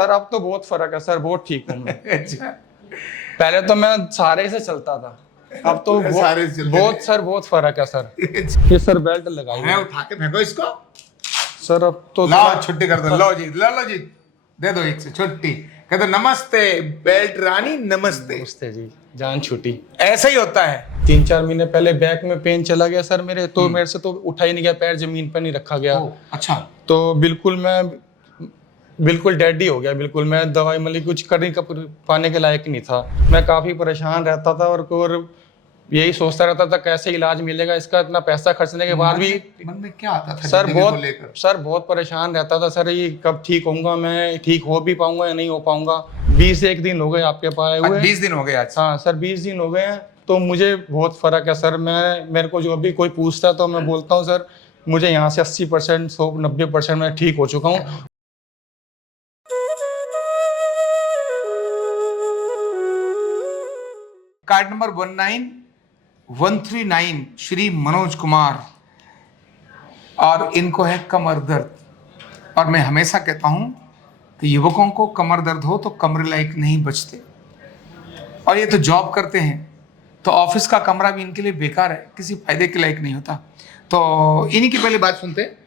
Sir अब तो बहुत फर्क है सर, बहुत ठीक हूँ मैं। अच्छा, पहले तो मैं सहारे से चलता था, अब तो सहारे से चलते बहुत सर बहुत फर्क है सर। ये सर बेल्ट लगाई मैं है उठा के फेंको इसको। सर, अब तो लाओ छुट्टी कर दो, लो जी, लो जी, दे दो एक से छुट्टी। कहते नमस्ते बेल्ट रानी, नमस्ते। नमस्ते जी, जान छूटी। ऐसा ही होता है। 3-4 महीने पहले बैक में पेन चला गया सर मेरे, तो मेरे से तो उठा ही नहीं गया, पैर जमीन पर नहीं रखा गया। अच्छा, तो बिल्कुल डेड ही हो गया, बिल्कुल मैं दवाई मतलब कुछ कर नहीं पाने के लायक नहीं था। मैं काफ़ी परेशान रहता था और यही सोचता रहता था कैसे इलाज मिलेगा इसका, इतना पैसा खर्चने के बाद भी मन में क्या आता था सर जिंदगी को लेकर? बहुत परेशान रहता था सर, ये कब ठीक होऊंगा, मैं ठीक हो भी पाऊंगा या नहीं हो पाऊंगा। 21 दिन हो गए आपके पास आए हुए। 20 दिन हो गए आज? हाँ सर, 20 दिन हो गए हैं, तो मुझे बहुत फर्क है सर। मेरे को जो भी कोई पूछता है तो मैं बोलता हूँ सर मुझे यहाँ से 80%, 100-90% मैं ठीक हो चुका हूँ। कार्ड नंबर 19139 श्री मनोज कुमार, और इनको है कमर दर्द। और मैं हमेशा कहता हूं कि युवकों को कमर दर्द हो तो कमरे लायक नहीं बचते, और ये तो जॉब करते हैं तो ऑफिस का कमरा भी इनके लिए बेकार है, किसी फायदे के लायक नहीं होता। तो इन्हीं की पहले बात सुनते हैं।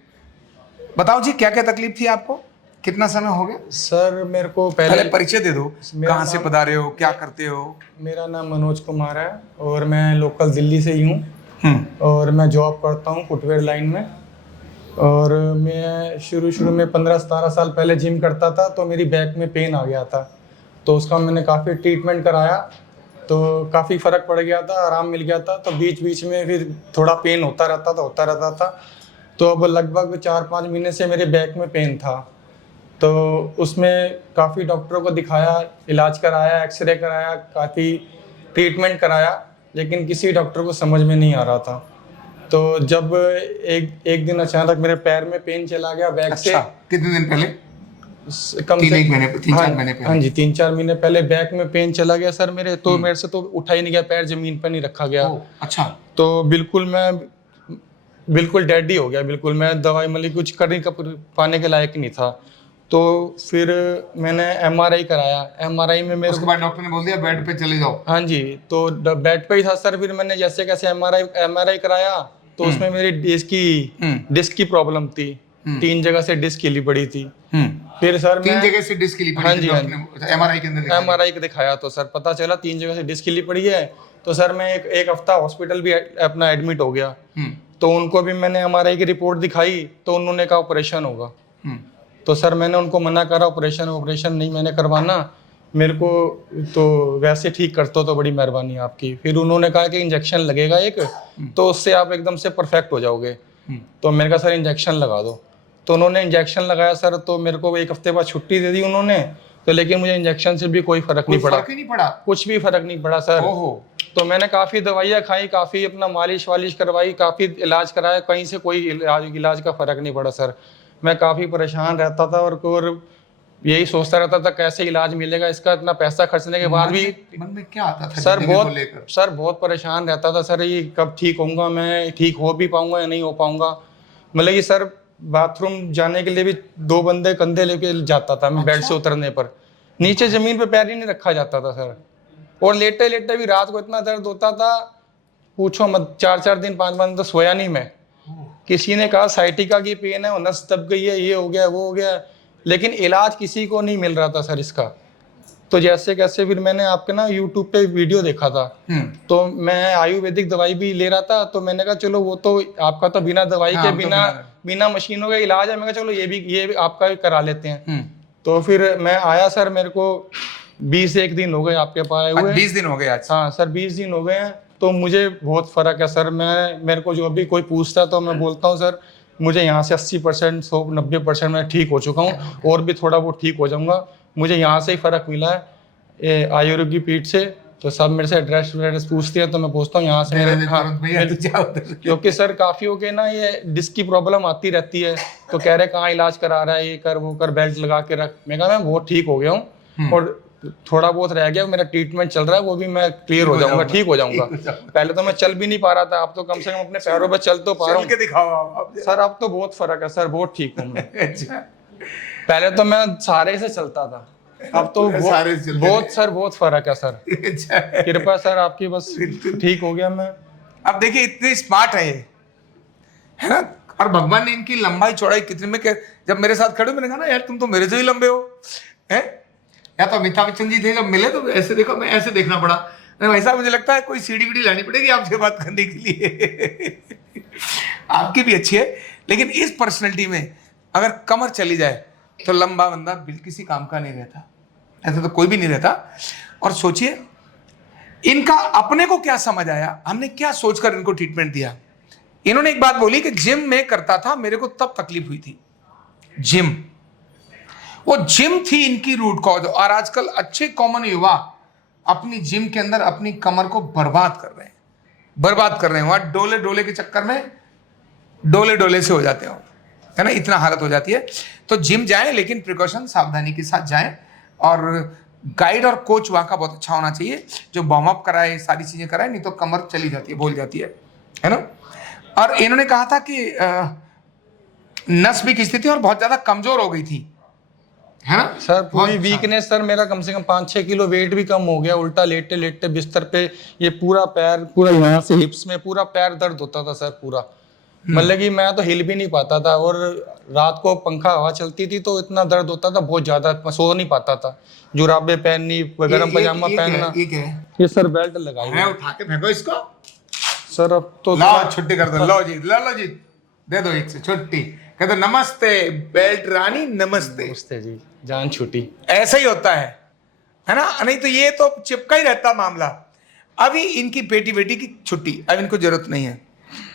बताओ जी, क्या क्या तकलीफ थी आपको, कितना समय हो गया? सर मेरे को पहले परिचय दे दो, मेरा कहाँ से पधारे हो, क्या करते हो? मेरा नाम मनोज कुमार है और मैं लोकल दिल्ली से ही हूँ, और मैं जॉब करता हूँ फुटवेयर लाइन में। और मैं शुरू में 15-17 साल पहले जिम करता था, तो मेरी बैक में पेन आ गया था, तो उसका मैंने काफ़ी ट्रीटमेंट कराया, तो काफ़ी फ़र्क पड़ गया था, आराम मिल गया था। तो बीच में फिर थोड़ा पेन होता रहता था। तो अब लगभग 4-5 महीने से मेरे बैक में पेन था, तो उसमें काफ़ी डॉक्टरों को दिखाया, इलाज कराया, एक्सरे कराया, काफ़ी ट्रीटमेंट कराया, लेकिन किसी डॉक्टर को समझ में नहीं आ रहा था। तो जब एक दिन अचानक मेरे पैर में पेन चला गया बैक से। कितने दिन पहले? कम से 3-4 महीने पहले। हाँ जी, 3-4 महीने पहले बैक में पेन चला गया सर मेरे, तो मेरे से तो उठा ही नहीं गया, पैर जमीन पर नहीं रखा गया। अच्छा, तो बिल्कुल डेड ही हो गया, बिल्कुल मैं दवाई मतलब कुछ कर नहीं पाने के लायक नहीं था। तो फिर मैंने MRI कराया, MRI में मेरे उसके बाद डॉक्टर ने बोल दिया बेड पे चले जाओ। हाँ जी, तो बेड पे ही था सर। फिर मैंने जैसे कैसे MRI कराया, तो उसमें मेरी डिस्क की प्रॉब्लम थी, 3 जगह से डिस्क हिली पड़ी थी। फिर सर 3 जगह से डिस्क हिली पड़ी? हाँ जी, MRI के अंदर MRI को दिखाया तो सर पता चला 3 जगह से डिस्क हिली पड़ी है। तो सर मैं एक हफ्ता हॉस्पिटल भी अपना एडमिट हो गया। तो उनको भी मैंने MRI की रिपोर्ट दिखाई, तो उन्होंने कहा ऑपरेशन होगा। तो सर मैंने उनको मना करा, ऑपरेशन नहीं मैंने करवाना, मेरे को तो वैसे ठीक कर तो बड़ी मेहरबानी आपकी। फिर उन्होंने कहा कि इंजेक्शन लगेगा एक, तो उससे आप एकदम से परफेक्ट हो जाओगे। तो मैंने कहा सर इंजेक्शन लगा दो। तो उन्होंने इंजेक्शन लगाया सर, तो मेरे को 1 हफ्ते बाद छुट्टी दे दी उन्होंने। तो लेकिन मुझे इंजेक्शन से भी कोई फर्क नहीं पड़ा, कुछ भी फर्क नहीं पड़ा सर। तो मैंने काफ़ी दवाइयाँ खाई, काफ़ी अपना मालिश वालिश करवाई, काफ़ी इलाज कराया, कहीं से कोई इलाज का फ़र्क नहीं पड़ा सर। मैं काफ़ी परेशान रहता था और यही सोचता रहता था कैसे इलाज मिलेगा इसका, इतना पैसा खर्चने के बाद भी मन में क्या आता था सर बहुत परेशान रहता था सर, ये कब ठीक होऊंगा, मैं ठीक हो भी पाऊंगा या नहीं हो पाऊंगा। मतलब कि सर बाथरूम जाने के लिए भी 2 बंदे कंधे लेके जाता था मैं। बेड से उतरने पर नीचे ज़मीन पे पैर ही नहीं रखा जाता था सर। और लेटे लेटे भी रात को इतना दर्द होता था, पूछो मत। 4-4 दिन 5 दिन तो सोया नहीं मैं। किसी ने कहा साइटिका की पेन है, और नस दब गई है, ये हो गया वो हो गया, लेकिन इलाज किसी को नहीं मिल रहा था सर इसका। तो जैसे कैसे फिर मैंने आपके ना यूट्यूब पे वीडियो देखा था, तो मैं आयुर्वेदिक दवाई भी ले रहा था। तो मैंने कहा चलो वो तो आपका तो बिना दवाई के बिना मशीनों का इलाज है, मैं कहा चलो ये भी आपका भी करा लेते हैं। तो फिर मैं आया सर, मेरे को 21 दिन हो गए आपके पास आए हुए। 20 दिन हो गए आज? हाँ सर, 20 दिन हो गए हैं, तो मुझे बहुत फ़र्क है सर। मेरे को जो भी कोई पूछता है तो मैं बोलता हूँ सर मुझे यहाँ से 80%, 100-90% मैं ठीक हो चुका हूँ, और भी थोड़ा बहुत ठीक हो जाऊँगा। मुझे यहाँ से ही फ़र्क मिला है आयुर्वेदिक पीठ से। तो सब मेरे से एड्रेस पूछते हैं, तो मैं पूछता हूँ यहाँ से क्योंकि सर काफ़ी हो गए ना, ये डिस्क की प्रॉब्लम आती रहती है। तो कह रहे कहाँ इलाज करा रहा है, ये कर वो कर, बेल्ट लगा के रख। मैं कहा मैं बहुत ठीक हो गया हूँ, और थोड़ा बहुत रह गया, मेरा ट्रीटमेंट चल रहा है, वो भी मैं क्लियर हो जाऊंगा, ठीक हो जाऊंगा। पहले तो मैं चल भी नहीं पा रहा था, अब तो कम से कम अपने पैरों पर चल तो पा रहा हूँ। दिखाओ सर अब तो बहुत फर्क है सर, बहुत ठीक हूँ मैं। अच्छा, पहले तो मैं सहारे से चलता था, अब तो सहारे से चलते बहुत सर बहुत फर्क है सर। अच्छा कृपा सर आपकी, बस ठीक हो गया मैं। अब देखिए इतने स्मार्ट है ये, है ना। और भगवान ने इनकी लंबाई चौड़ाई कितने में जब मेरे साथ खड़े मैंने कहा ना यार तुम तो मेरे से भी लंबे हो, हैं। या तो अमिताभ बच्चन जी थे, जब मिले तो ऐसे देखो, मैं ऐसे देखना पड़ा। भाई साहब मुझे लगता है कोई सीढ़ी वीढ़ी लानी पड़ेगी आपसे बात करने के लिए। आपकी भी अच्छी है, लेकिन इस पर्सनैलिटी में अगर कमर चली जाए तो लंबा बंदा बिल्कुल किसी काम का नहीं रहता, ऐसा तो कोई भी नहीं रहता। और सोचिए इनका अपने को क्या समझ आया, हमने क्या सोचकर इनको ट्रीटमेंट दिया। इन्होंने एक बात बोली कि जिम में करता था, मेरे को तब तकलीफ हुई थी। जिम, वो जिम थी इनकी रूट कॉज। और आजकल अच्छे कॉमन युवा अपनी जिम के अंदर अपनी कमर को बर्बाद कर रहे हैं, बर्बाद कर रहे हैं। वहां डोले डोले के चक्कर में डोले डोले से हो जाते हो, है ना, इतना हालत हो जाती है। तो जिम जाएं, लेकिन प्रिकॉशन सावधानी के साथ जाएं। और गाइड और कोच वहां का बहुत अच्छा होना चाहिए, जो वार्म अप कराए, सारी चीजें कराए, नहीं तो कमर चली जाती है, बोल जाती है ना। और इन्होंने कहा था कि नस भी खिंचती थी और बहुत ज्यादा कमजोर हो गई थी, है ना सर। पूरी वीकनेस सर, मेरा कम से कम 5-6 किलो वेट भी कम हो गया। उल्टा लेटते लेटते बिस्तर पे ये पूरा पैर, पूरा यहाँ से हिप्स में पूरा पैर दर्द होता था सर पूरा। मतलब कि मैं तो हिल भी नहीं पाता था, और रात को पंखा हवा चलती थी तो इतना दर्द होता था बहुत ज्यादा, मैं सो नहीं पाता था। जुराबे पहननी, गर्म पजामा पहनना। ये सर बेल्ट लगाई है, उठा के फेंको इसको सर। अब तो लाओ छुट्टी कर दो, लो जी, लो जी, दे दो एक से छुट्टी। कहते नमस्ते बेल्ट रानी, नमस्ते। नमस्ते जी, जान छुट्टी। ऐसा ही होता है ना। नहीं तो ये तो चिपका ही रहता मामला। अभी इनकी बेटी बेटी की छुट्टी, अब इनको जरूरत नहीं है।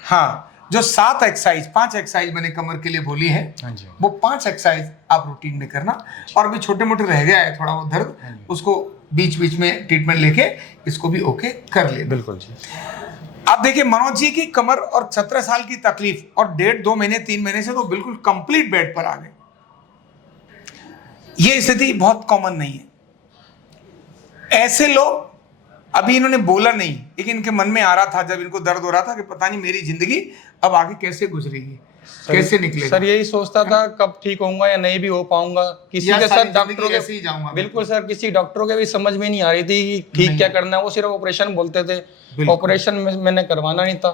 हाँ, जो 7 एक्सरसाइज 5 एक्सरसाइज मैंने कमर के लिए बोली है, वो 5 एक्सरसाइज आप रूटीन में करना। और भी छोटे मोटे रह गया है थोड़ा बहुत दर्द, उसको बीच बीच में ट्रीटमेंट लेके इसको भी ओके कर ले। बिल्कुल जी। आप देखिए मनोज जी की कमर और 17 साल की तकलीफ, और 1.5, 2 महीने 3 महीने से तो बिल्कुल कंप्लीट बेड पर आ गए। ये स्थिति बहुत कॉमन नहीं है। ऐसे लोग, अभी इन्होंने बोला नहीं, लेकिन इनके मन में आ रहा था जब इनको दर्द हो रहा था कि पता नहीं मेरी जिंदगी अब आगे कैसे गुजरेगी, कैसे निकलेगी। सर यही सोचता था कब ठीक होऊंगा या नहीं भी हो पाऊंगा। किसी के सर डॉक्टरों ऐसे ही जाऊंगा। बिल्कुल सर, किसी डॉक्टरों के भी समझ में नहीं आ रही थी कि ठीक क्या करना है। वो सिर्फ ऑपरेशन बोलते थे, ऑपरेशन मैंने करवाना नहीं था।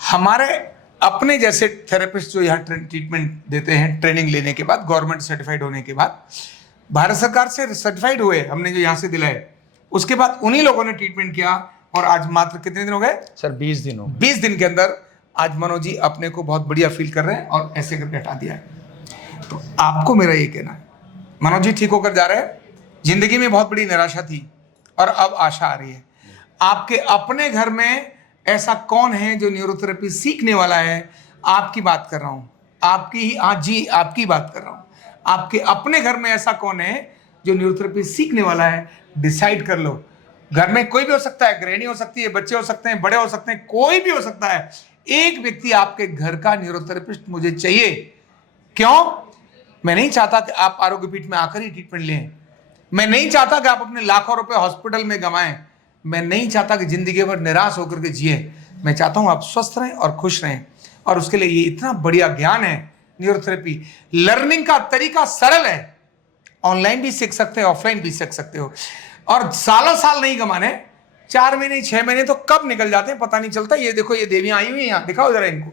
हमारे अपने जैसे थेरेपिस्ट जो यहाँ ट्रीटमेंट देते हैं, ट्रेनिंग लेने के बाद, गवर्नमेंट सर्टिफाइड होने के बाद, भारत सरकार से सर्टिफाइड हुए हमने जो यहाँ से दिलाए, उसके बाद उन्हीं लोगों ने ट्रीटमेंट किया। और आज मात्र कितने दिन हो गए सर? 20 दिन हो। 20 दिन के अंदर आज मनोज जी अपने को बहुत बढ़िया फील कर रहे हैं और ऐसे करके हटा दिया है। तो आपको मेरा ये कहना है, मनोज जी ठीक होकर जा रहे हैं। जिंदगी में बहुत बड़ी निराशा थी और अब आशा आ रही है। आपके अपने घर में ऐसा कौन है जो न्यूरोथेरेपी सीखने वाला है? आपकी बात कर रहा हूँ, आपकी ही, हाँ जी, आपकी बात कर रहा हूँ। आपके अपने घर में ऐसा कौन है जो न्यूरोथेरेपी सीखने वाला है? डिसाइड कर लो। घर में कोई भी हो सकता है, गृहिणी हो सकती है, बच्चे हो सकते हैं, बड़े हो सकते हैं, कोई भी हो सकता है। एक व्यक्ति आपके घर का न्यूरोथेरेपिस्ट मुझे चाहिए। क्यों? मैं नहीं चाहता कि आप आरोग्य पीठ में आकर ही ट्रीटमेंट लें। मैं नहीं चाहता कि आप अपने लाखों रुपए हॉस्पिटल में गंवाएं। मैं नहीं चाहता कि जिंदगी भर निराश होकर के जिए। मैं चाहता हूं आप स्वस्थ रहें और खुश रहें। और उसके लिए ये इतना बढ़िया ज्ञान है न्यूरोथेरेपी। लर्निंग का तरीका सरल है, ऑनलाइन भी सीख सकते हैं, ऑफलाइन भी सीख सकते हो। और सालों साल नहीं गंवाने, 4 महीने 6 महीने तो कब निकल जाते हैं पता नहीं चलता। ये देखो, ये देवियां आई हुई हैं यहाँ, दिखाओ जरा इनको।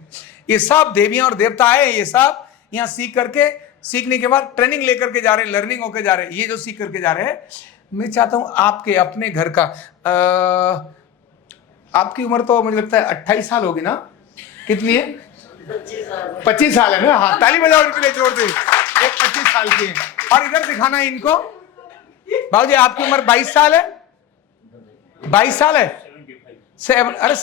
ये सब देवियां और देवता आए, ये सब यहाँ सीख करके, सीखने के बाद ट्रेनिंग लेकर के जा रहे हैं, लर्निंग होकर जा रहे हैं। ये जो सीख करके जा रहे हैं, मैं चाहता हूं आपके अपने घर का, आपकी उम्र तो मुझे लगता है 28 साल होगी ना? कितनी है? 25 साल है ना? हाँ, ताली बजाओ इनके लिए जोर से। एक 25 साल की है। और इधर दिखाना है इनको। बाबू जी आपकी उम्र 22 साल है? 22 साल है? अरे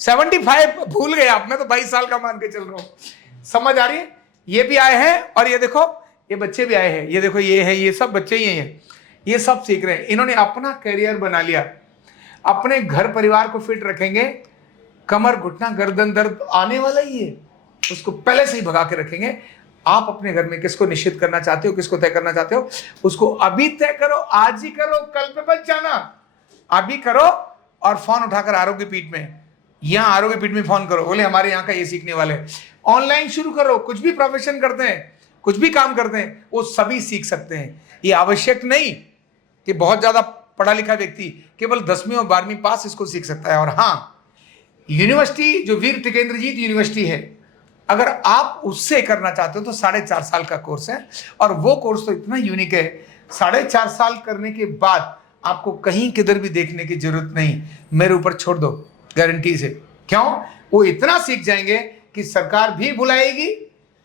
75 भूल गए आप, मैं तो 22 साल का मान के चल रहा हूं। समझ आ रही है? ये भी आए हैं और ये देखो, ये बच्चे भी आए हैं। ये देखो, ये है, ये सब बच्चे ही हैं। ये सब सीख रहे हैं। इन्होंने अपना करियर बना लिया। अपने घर परिवार को फिट रखेंगे। कमर, घुटना, गर्दन दर्द आने वाला ही है, उसको पहले से ही भगा के रखेंगे। आप अपने घर में किसको निश्चित करना चाहते हो, किसको तय करना चाहते हो, उसको अभी तय करो, आज ही करो, कल पे मत जाना। अभी करो और फोन उठाकर आरोग्य पीठ में, यहाँ आरोग्य पीठ में फोन करो, बोले हमारे यहाँ का ये सीखने वाले। ऑनलाइन शुरू करो, कुछ भी प्रोफेशन करते हैं कुछ भी काम करते हैं वो सभी सीख सकते हैं। ये आवश्यक नहीं कि बहुत ज्यादा पढ़ा लिखा व्यक्ति केवल 10वीं और 12वीं पास इसको सीख सकता है। और हाँ, यूनिवर्सिटी जो वीर टिकेंद्रजीत यूनिवर्सिटी है, अगर आप उससे करना चाहते हो तो 4.5 साल का कोर्स है। और वो कोर्स तो इतना यूनिक है, 4.5 साल करने के बाद आपको कहीं किधर भी देखने की जरूरत नहीं, मेरे ऊपर छोड़ दो गारंटी से। क्यों? वो इतना सीख जाएंगे कि सरकार भी बुलाएगी,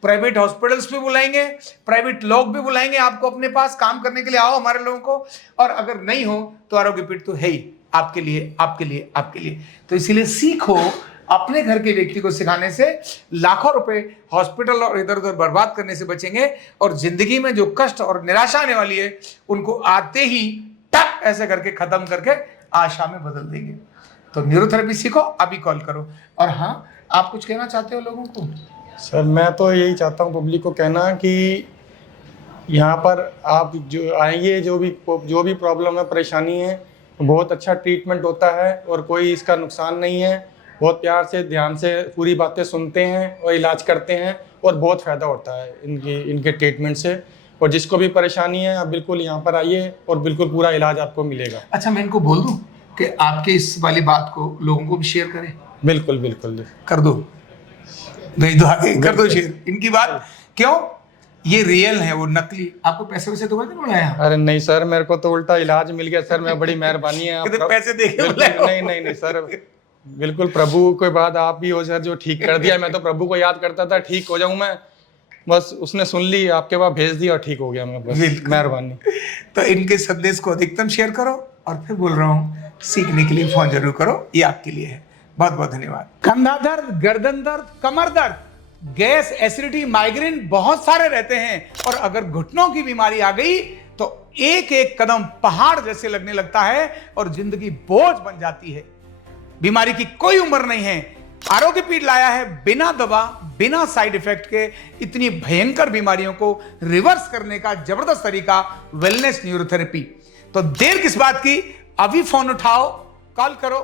प्राइवेट हॉस्पिटल्स भी बुलाएंगे, प्राइवेट लोग भी बुलाएंगे आपको अपने पास काम करने के लिए, आओ हमारे लोगों को। और अगर नहीं हो तो आरोग्य पीठ तो है ही आपके लिए, आपके लिए, आपके लिए। तो इसीलिए सीखो, अपने घर के व्यक्ति को सिखाने से लाखों रुपए हॉस्पिटल और इधर उधर बर्बाद करने से बचेंगे। और जिंदगी में जो कष्ट और निराशा आने वाली है उनको आते ही टक ऐसे करके खत्म करके आशा में बदल देंगे। तो न्यूरोथेरेपी सीखो, अभी कॉल करो। और हाँ, आप कुछ कहना चाहते हो लोगों को? सर मैं तो यही चाहता हूँ पब्लिक को कहना कि यहाँ पर आप जो आएंगे, जो भी प्रॉब्लम है, परेशानी है, बहुत अच्छा ट्रीटमेंट होता है और कोई इसका नुकसान नहीं है। बहुत प्यार से, ध्यान से पूरी बातें सुनते हैं और इलाज करते हैं और बहुत फ़ायदा होता है इनके ट्रीटमेंट से। और जिसको भी परेशानी है आप बिल्कुल यहाँ पर आइए और बिल्कुल पूरा इलाज आपको मिलेगा। अच्छा, मैं इनको बोल दूँ कि आपके इस वाली बात को लोगों को भी शेयर करें? बिल्कुल बिल्कुल कर दो, नहीं तो आगे कर दो शेयर इनकी बात। क्यों? ये रियल है, वो नकली। आपको पैसे वैसे तो नहीं बुलाया? अरे नहीं सर, मेरे को तो उल्टा इलाज मिल गया सर। मैं बड़ी मेहरबानी है आपका। पैसे देके नहीं सर, बिल्कुल प्रभु के बाद आप ही हो सर जो ठीक कर दिया। मैं तो प्रभु को याद करता था ठीक हो जाऊं मैं, बस उसने सुन ली, आपके पास भेज दिया और ठीक हो गया मैं, बस मेहरबानी। तो इनके संदेश को अधिकतम शेयर करो। और फिर बोल रहा हूँ, सीखने के लिए फोन जरूर करो, ये आपके लिए है। बहुत बहुत धन्यवाद। कंधा दर्द, गर्दन दर्द, कमर दर्द, गैस, एसिडिटी, माइग्रेन बहुत सारे रहते हैं। और अगर घुटनों की बीमारी आ गई तो एक एक कदम पहाड़ जैसे लगने लगता है और जिंदगी बोझ बन जाती है। बीमारी की कोई उम्र नहीं है। आरोग्य पीठ लाया है बिना दवा, बिना साइड इफेक्ट के इतनी भयंकर बीमारियों को रिवर्स करने का जबरदस्त तरीका, वेलनेस न्यूरोथेरेपी। तो देर किस बात की, अभी फोन उठाओ, कॉल करो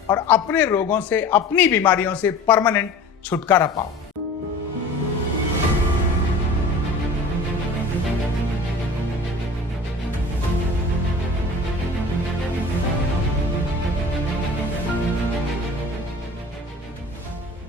और अपने रोगों से, अपनी बीमारियों से परमानेंट छुटकारा पाओ।